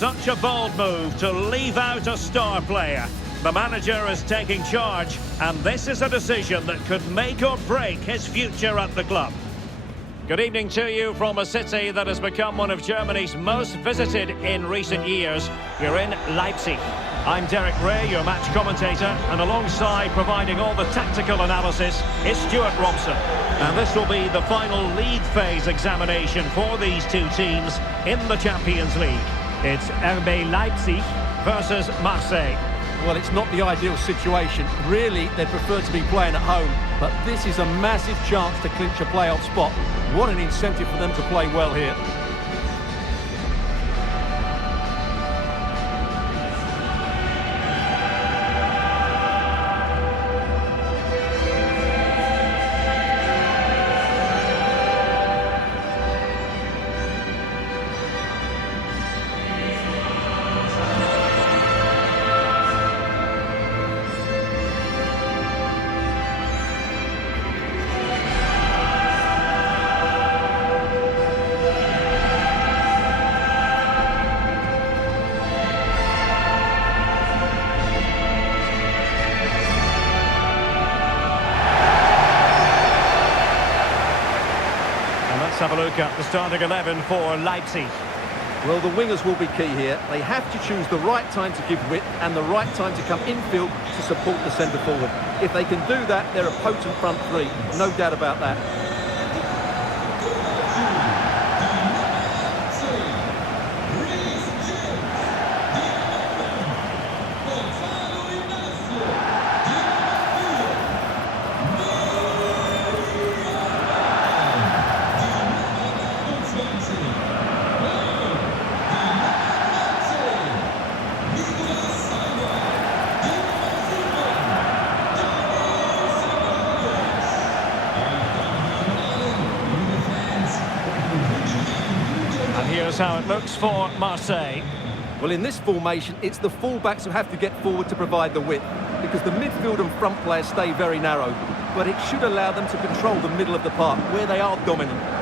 Such a bold move to leave out a star player. The manager is taking charge, and this is a decision that could make or break his future at the club. Good evening to you from a city that has become one of Germany's most visited in recent years. You're in Leipzig. I'm Derek Ray, your match commentator, and alongside providing all the tactical analysis is Stuart Robson. And this will be the final league phase examination for these two teams in the Champions League. It's RB Leipzig versus Marseille. Well, it's not the ideal situation. Really, they'd prefer to be playing at home. But this is a massive chance to clinch a playoff spot. What an incentive for them to play well here. Let's have a look at the starting 11 for Leipzig. Well, the wingers will be key here. They have to choose the right time to give width and the right time to come infield to support the centre forward. If they can do that, they're a potent front three. No doubt about that. Here's how it looks for Marseille. Well, in this formation, it's the fullbacks who have to get forward to provide the width, because the midfield and front players stay very narrow. But it should allow them to control the middle of the park, where they are dominant.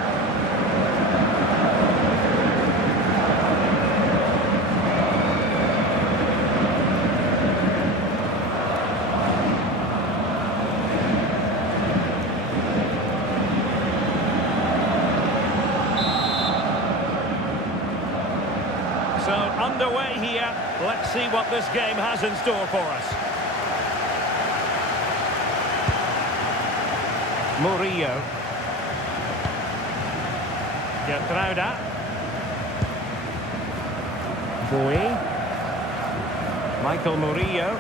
So underway here. Let's see what this game has in store for us. Murillo. Gertruida. Bowie. Michael Murillo.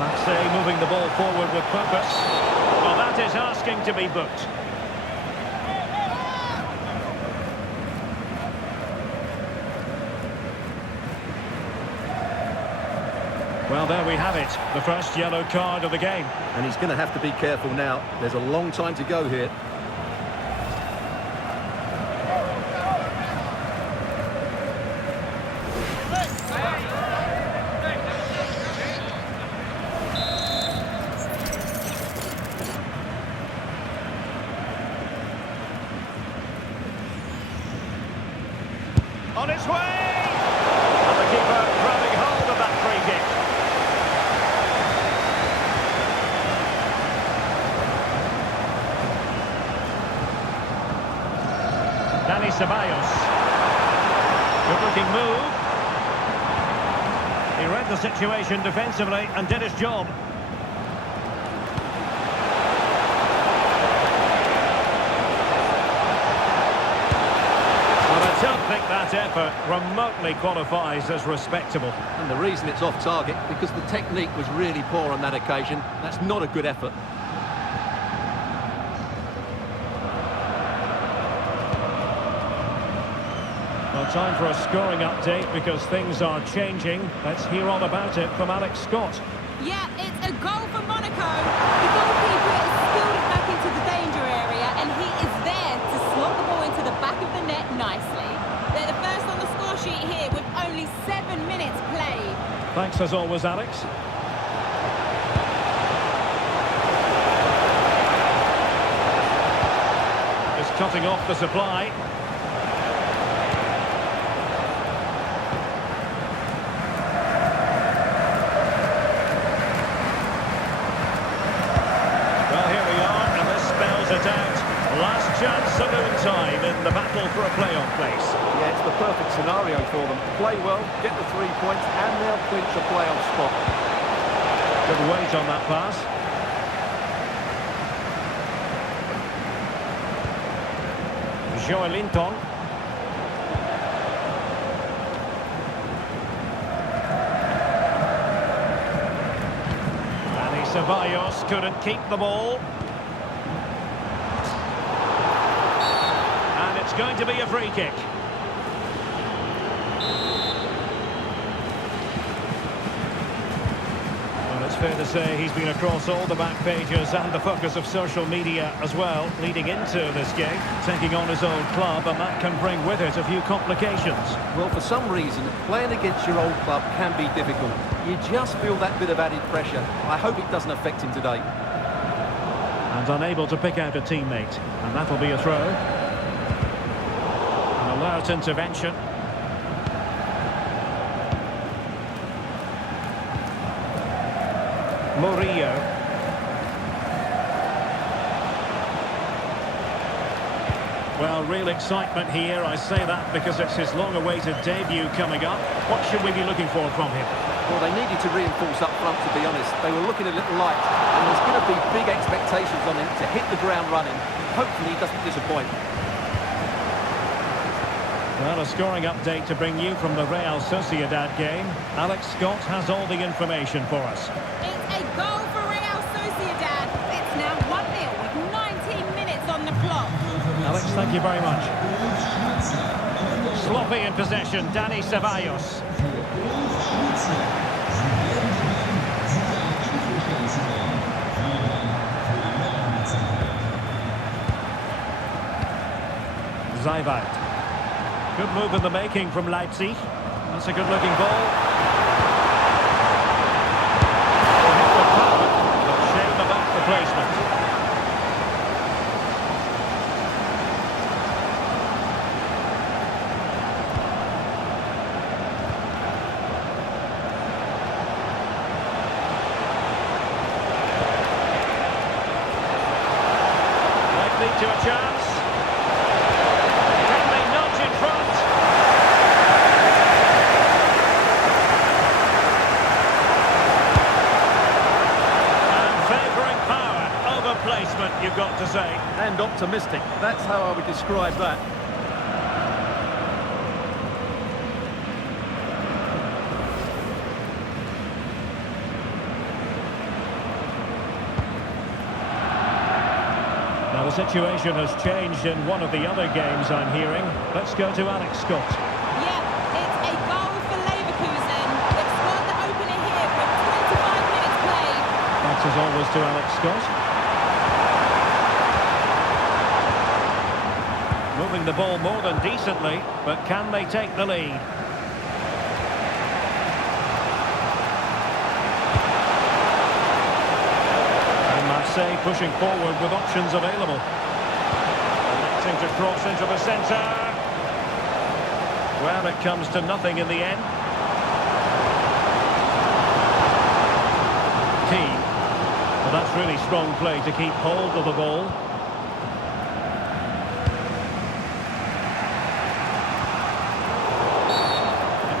Marseille moving the ball forward with purpose. Well, that is asking to be booked. Well, there we have it, the first yellow card of the game. And he's going to have to be careful now. There's a long time to go here. On its way! And the keeper grabbing hold of that free kick. Dani Ceballos. Good-looking move. He read the situation defensively and did his job. But I don't think that effort remotely qualifies as respectable. And the reason it's off target, because the technique was really poor on that occasion. That's not a good effort. Well, time for a scoring update because things are changing. Let's hear all about it from Alex Scott. Yeah, it's a goal for Monaco. The goalkeeper has skilled it back into the danger area, and he is there to slot the ball into the back of the net nicely. They're the first on the score sheet here with only 7 minutes played. Thanks as always, Alex. cutting off the supply. Well, here we are, and this spells it out. Last chance saloon time in the battle for a playoff place. Yeah, it's the perfect scenario for them. Play well, get the 3 points, and they'll clinch a playoff spot. Good weight on that pass. Linton. Dani Ceballos couldn't keep the ball. And it's going to be a free kick. Well, it's fair to say he's been across all the back pages and the focus of social media as well, leading into this game, taking on his old club, and that can bring with it a few complications. Well, for some reason, playing against your old club can be difficult. You just feel that bit of added pressure. I hope it doesn't affect him today. And unable to pick out a teammate, and that'll be a throw. An alert intervention. Murillo. Well, real excitement here. I say that because it's his long-awaited debut coming up. What should we be looking for from him? Well, they needed to reinforce up front, to be honest. They were looking a little light, and there's going to be big expectations on him to hit the ground running. Hopefully he doesn't disappoint. Well, a scoring update to bring you from the Real Sociedad game. Alex Scott has all the information for us. It's a goal for Real Sociedad. It's now 1-0 with 19 minutes on the clock. Alex, thank you very much. Sloppy in possession, Dani Ceballos. Zayvat. Good move in the making from Leipzig. That's a good-looking ball. But shame about the placement. To a chance. Can they nudge in front? And favouring power over placement, you've got to say. And optimistic. That's how I would describe that. Now the situation has changed in one of the other games I'm hearing. Let's go to Alex Scott. Yeah, it's a goal for Leverkusen. They've scored the opener here with 25 minutes played. Thanks as always to Alex Scott. Moving the ball more than decently, but can they take the lead? Marseille pushing forward with options available. Electing to cross into the centre. Well, it comes to nothing in the end. Key. Well, that's really strong play to keep hold of the ball.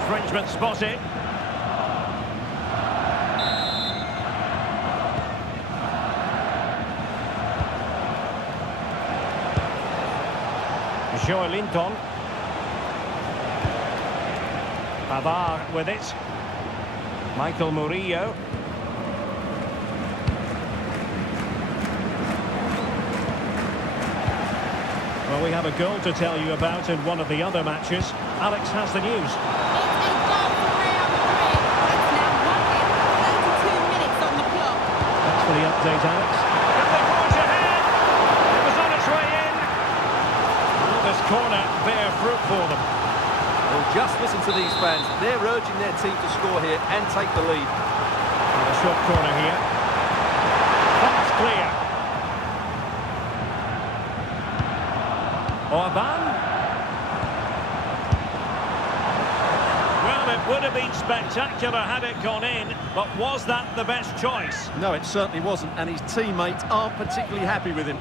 Infringement spotted. Linton. Wheather with it. Michael Murillo. Well, we have a goal to tell you about in one of the other matches. Alex has the news. It's a goal for Real Madrid. It's now 1-0, 32 minutes on the clock. Thanks for the update, Alex. And they forge ahead. It was on its way in. This corner bear fruit for them. Well, just listen to these fans. They're urging their team to score here and take the lead. And a short corner here. That's clear. Orban. Well, it would have been spectacular had it gone in, but was that the best choice? No, it certainly wasn't, and his teammates aren't particularly happy with him.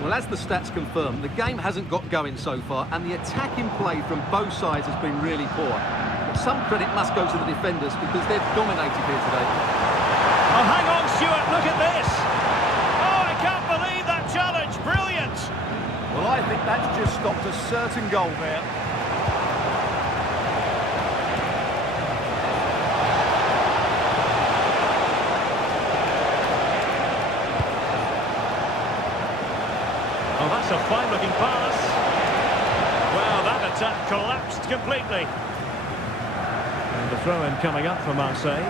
Well, as the stats confirm, the game hasn't got going so far, and the attacking play from both sides has been really poor. But some credit must go to the defenders because they've dominated here today. Oh, hang on, Stuart, look at this! Oh, I can't believe that challenge, brilliant! Well, I think that's just stopped a certain goal there. Oh, that's a fine-looking pass. Well, that attack collapsed completely. And the throw-in coming up for Marseille.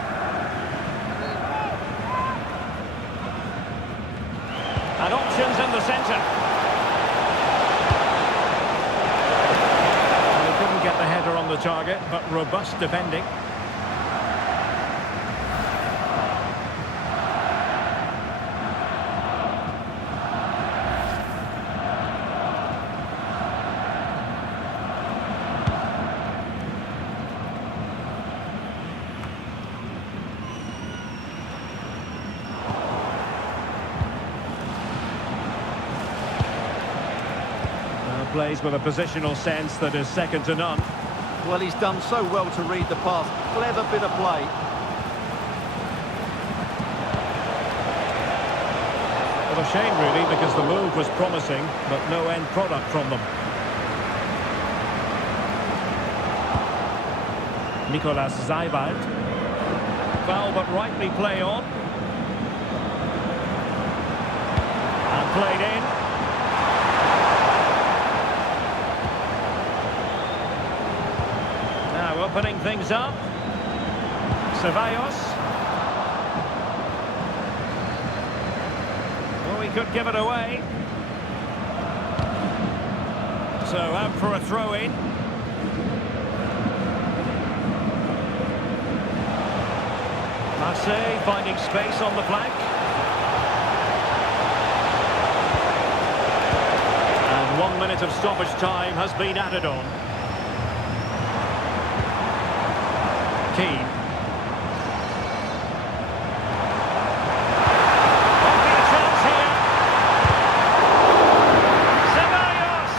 And options in the centre. Well, he couldn't get the header on the target, but robust defending. Plays with a positional sense that is second to none. Well, he's done so well to read the pass. Clever bit of play. Well, a shame really, because the move was promising, but no end product from them. Nicolas Seibald. Foul, but rightly play on. And played in. Opening things up. Ceballos. Oh, he could give it away. So out for a throw-in. Marseille finding space on the flank. And 1 minute of stoppage time has been added on. Keane. Chance here. Ceballos.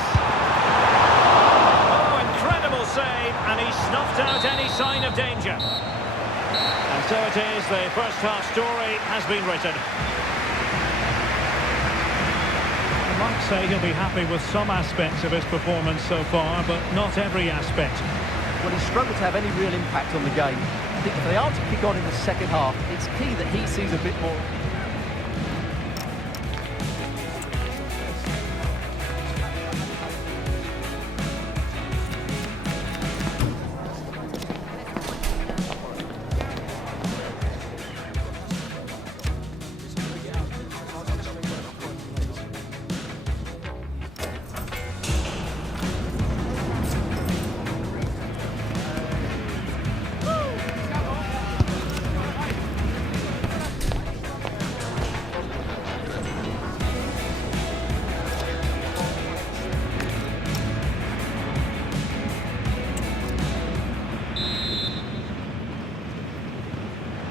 Oh, incredible save, and he snuffed out any sign of danger. And so it is, the first half story has been written. I might say he'll be happy with some aspects of his performance so far, but not every aspect. Well, he's struggled to have any real impact on the game. I think if they are to kick on in the second half, it's key that he sees a bit more.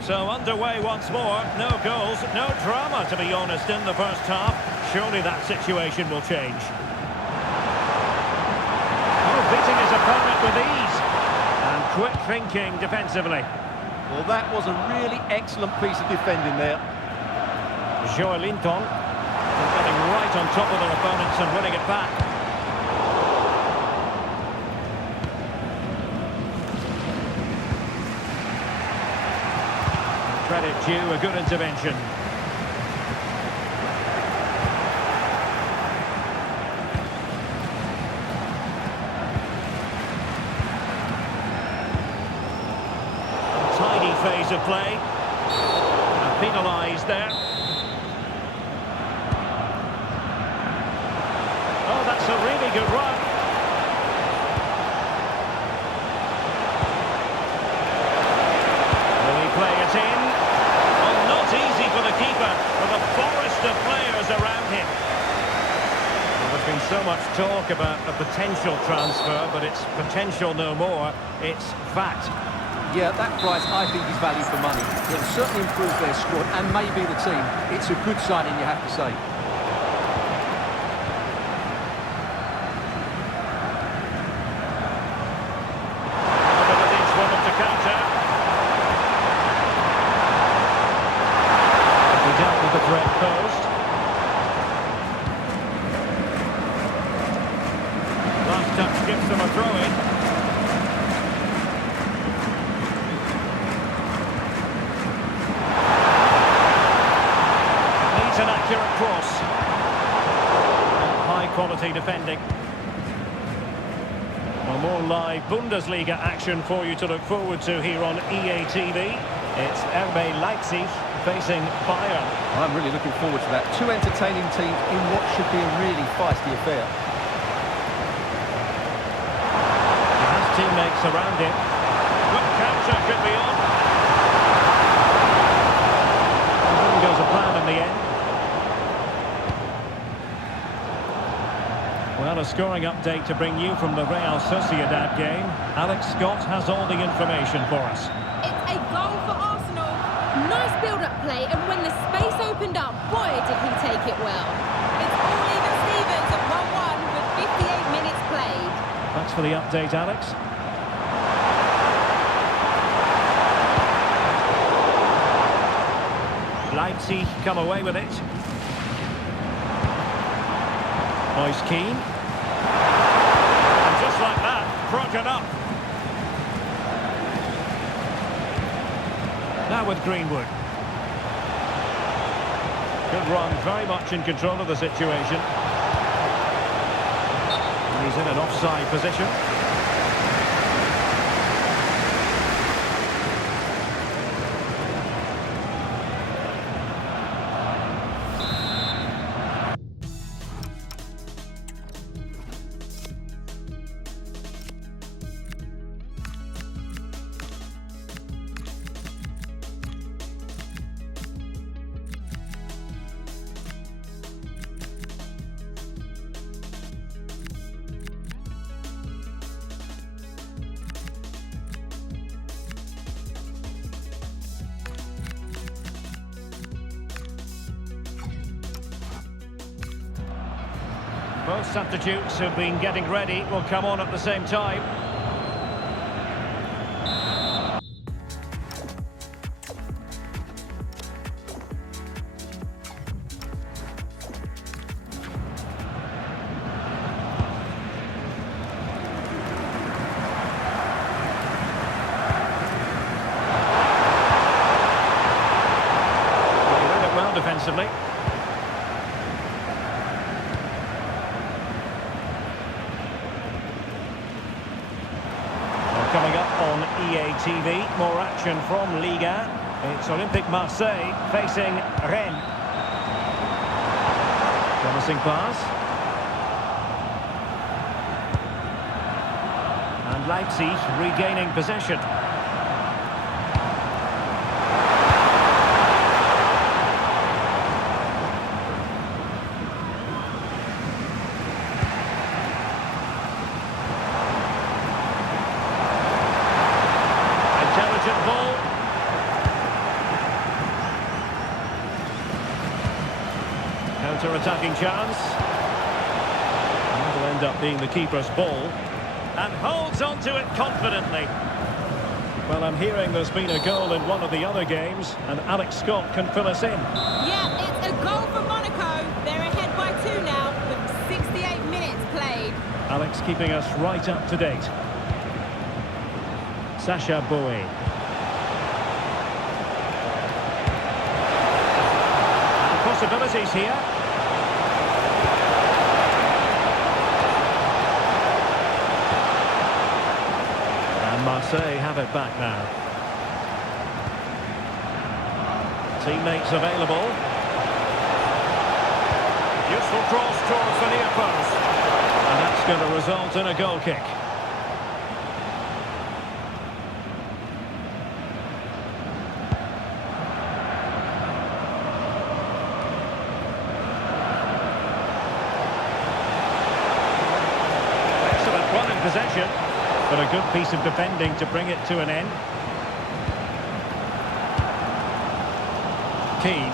So underway once more, no goals, no drama to be honest in the first half. Surely that situation will change. Oh, beating his opponent with ease. And quick thinking defensively. Well, that was a really excellent piece of defending there. Joelinton getting right on top of their opponents and winning it back. Credit due, a good intervention. Tidy phase of play. And penalised there. Oh, that's a really good run. Will he play it in? Easy for the keeper, with a forest of players around him. Well, there's been So much talk about a potential transfer, but it's potential no more. It's fact. Yeah, that price, I think, is value for money. It'll certainly improve their squad and maybe the team. It's a good signing, you have to say. Abilities for them to counter. He dealt with the threat posed. Last touch gives them a throw-in. An accurate cross. High quality defending. Well, more live Bundesliga action for you to look forward to here on EA TV. It's RB Leipzig facing Bayern. I'm really looking forward to that. Two entertaining teams in what should be a really feisty affair. He has teammates around him. Good counter could be on. Didn't go to plan in the end. Well, a scoring update to bring you from the Real Sociedad game. Alex Scott has all the information for us. It's a goal for Arsenal. Nice build-up play, and when the space opened up, boy, did he take it well. It's all even Stevens at 1-1 with 58 minutes played. Thanks for the update, Alex. Leipzig come away with it. Moise Keane. And just like that, broken up. Now with Greenwood. Good run, very much in control of the situation. And he's in an offside position. Both substitutes who've been getting ready will come on at the same time. They read it well defensively. Coming up on EA TV, more action from Liga. It's Olympique Marseille facing Rennes. Promising pass. And Leipzig regaining possession. Ball. Counter-attacking chance. And it'll end up being the keeper's ball. And holds onto it confidently. Well, I'm hearing there's been a goal in one of the other games, and Alex Scott can fill us in. Yeah, it's a goal for Monaco. They're ahead by 2 now with 68 minutes played. Alex keeping us right up to date. Sacha Boey. Possibilities here. And Marseille have it back now. Teammates available. Useful cross towards the near post. And that's going to result in a goal kick. possession, but a good piece of defending to bring it to an end. Keane.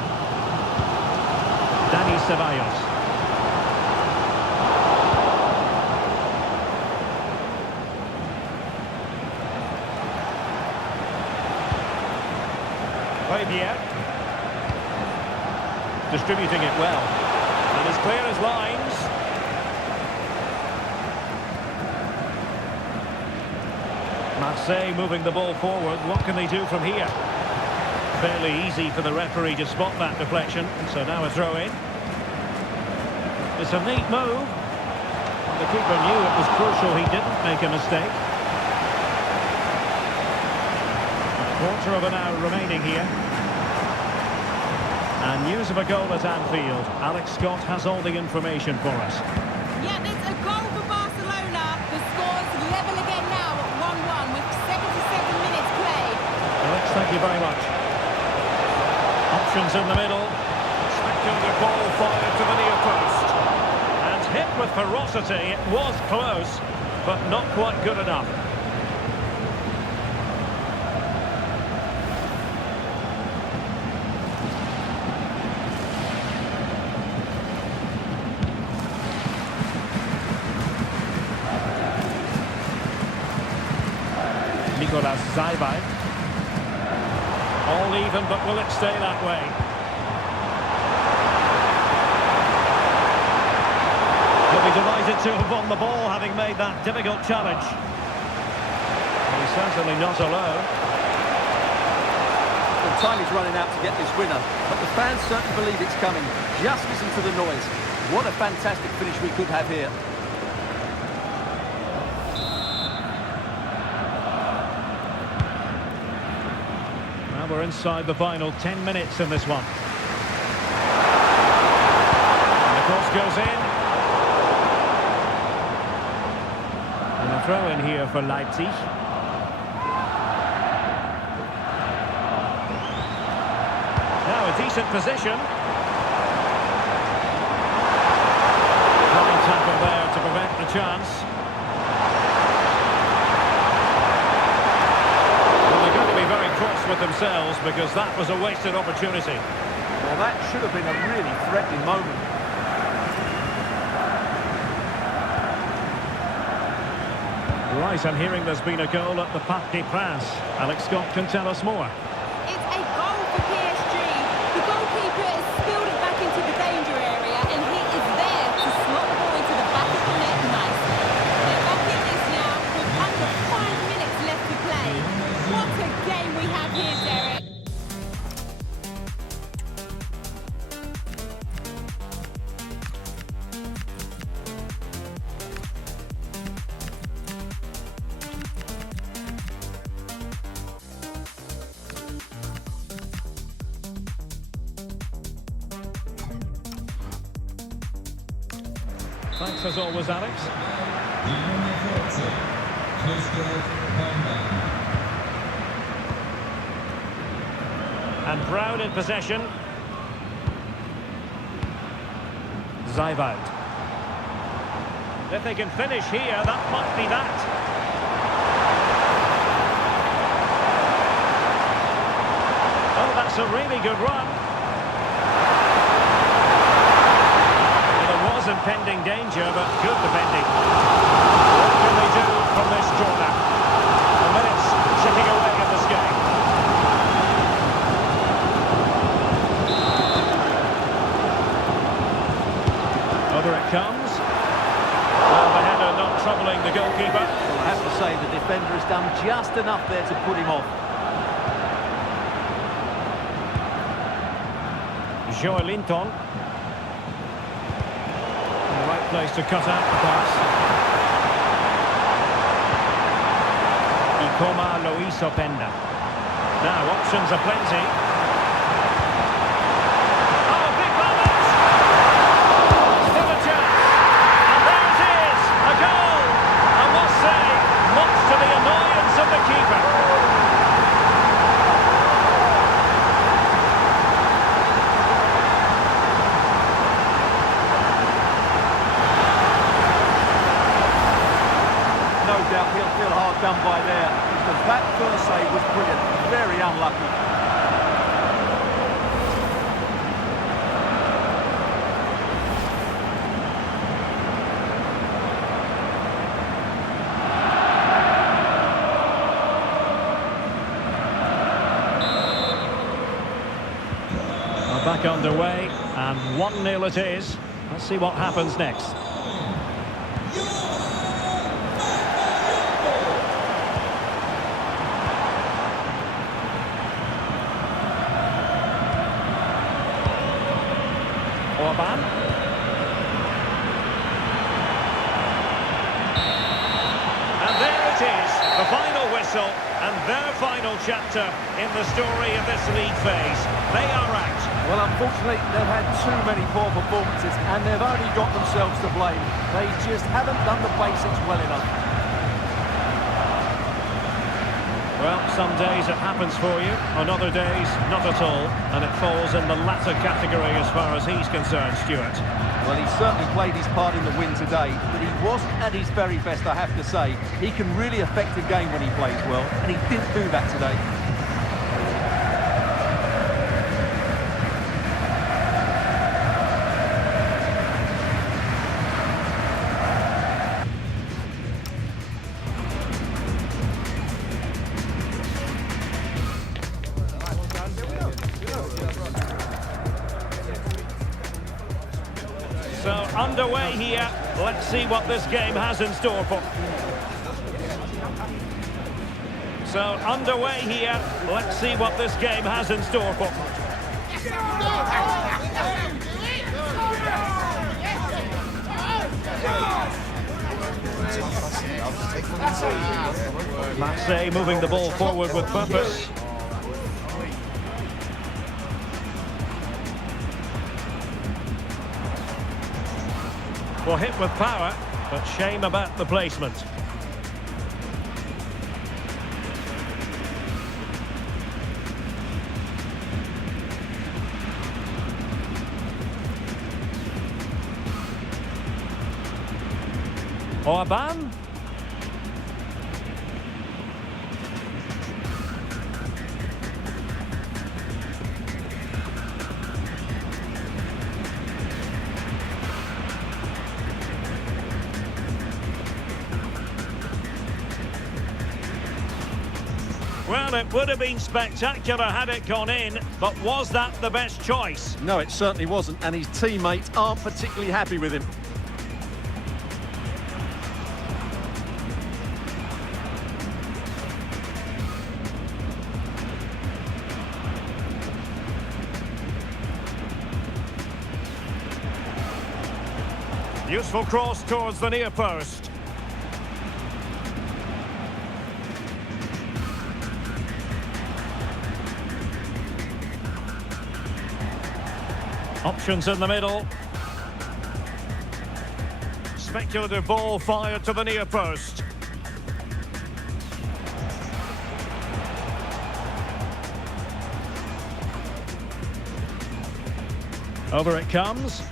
Dani Ceballos. Wheather. Distributing it well. And as clear as lines. Marseille moving the ball forward. What can they do from here? Fairly easy for the referee to spot that deflection. So now a throw in. It's a neat move. The keeper knew it was crucial he didn't make a mistake. Quarter of an hour remaining here. And news of a goal at Anfield. Alex Scott has all the information for us. Yeah, there's a goal for Barcelona. The score's level again now at 1-1 with 77 minutes played. Alex, thank you very much. Options in the middle. Spectacular ball fired to the near post. And hit with ferocity. It was close, but not quite good enough. Zaibai. All even, but will it stay that way? He'll be delighted to have won the ball, having made that difficult challenge. And he's certainly not alone. Well, time is running out to get this winner, but the fans certainly believe it's coming. Just listen to the noise. What a fantastic finish we could have here. We're inside the final 10 minutes in this one. And the cross goes in. And a throw in here for Leipzig. Now a decent position. Fine tackle there to prevent the chance. With themselves, because that was a wasted opportunity. Well, that should have been a really threatening moment. Right, I'm hearing there's been a goal at the Parc des Princes. Alex Scott can tell us more. It's a goal for PSG. The goalkeeper has spilled it back into the danger area, and he is there to slot the ball into the back of the net nicely. They're back in this now with under 5 minutes left to play. What a game we have here, Derek. Thanks as always, Alex. And Brown in possession. Zaibai. If they can finish here, that might be that. Oh, that's a really good run. There was impending danger, but good defending. What can they do from this corner? The minutes ticking away in this game. Over it comes. Well, the header not troubling the goalkeeper. Well, I have to say the defender has done just enough there to put him off. Linton. The right place to cut out the pass. Ikoma Luis Openda. Now options are plenty. Oh, a big moment! Still a chance. And there it is, a goal. I must say, much to the annoyance of the keeper. done by there, because that first save was brilliant. Very unlucky. Back underway, and 1-0 it is. Let's see what happens next. Orban. And there it is, the final whistle, and their final chapter in the story of this league phase. They are out. Well, unfortunately, they've had too many poor performances, and they've only got themselves to blame. They just haven't done the basics well enough. Well, some days it happens for you, on other days not at all, and it falls in the latter category as far as he's concerned, Stuart. Well, he certainly played his part in the win today, but he wasn't at his very best, I have to say. He can really affect a game when he plays well, and he didn't do that today. So, underway here. Let's see what this game has in store for... So, underway here. Let's see what this game has in store for... Marseille moving the ball forward with purpose. Well, hit with power, but shame about the placement. Orban. Well, it would have been spectacular had it gone in, but was that the best choice? No, it certainly wasn't, and his teammates aren't particularly happy with him. Useful cross towards the near post. Options in the middle. Speculative ball fired to the near post. Over it comes.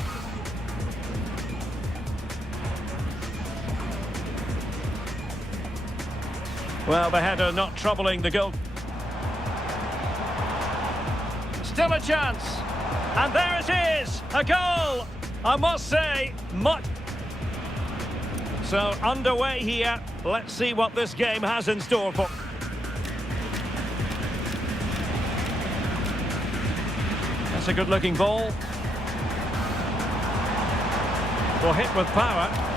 Well, the header not troubling the goal. Still a chance. And there it is, a goal, I must say, much. So, underway here, let's see what this game has in store for... That's a good-looking ball. Well, hit with power.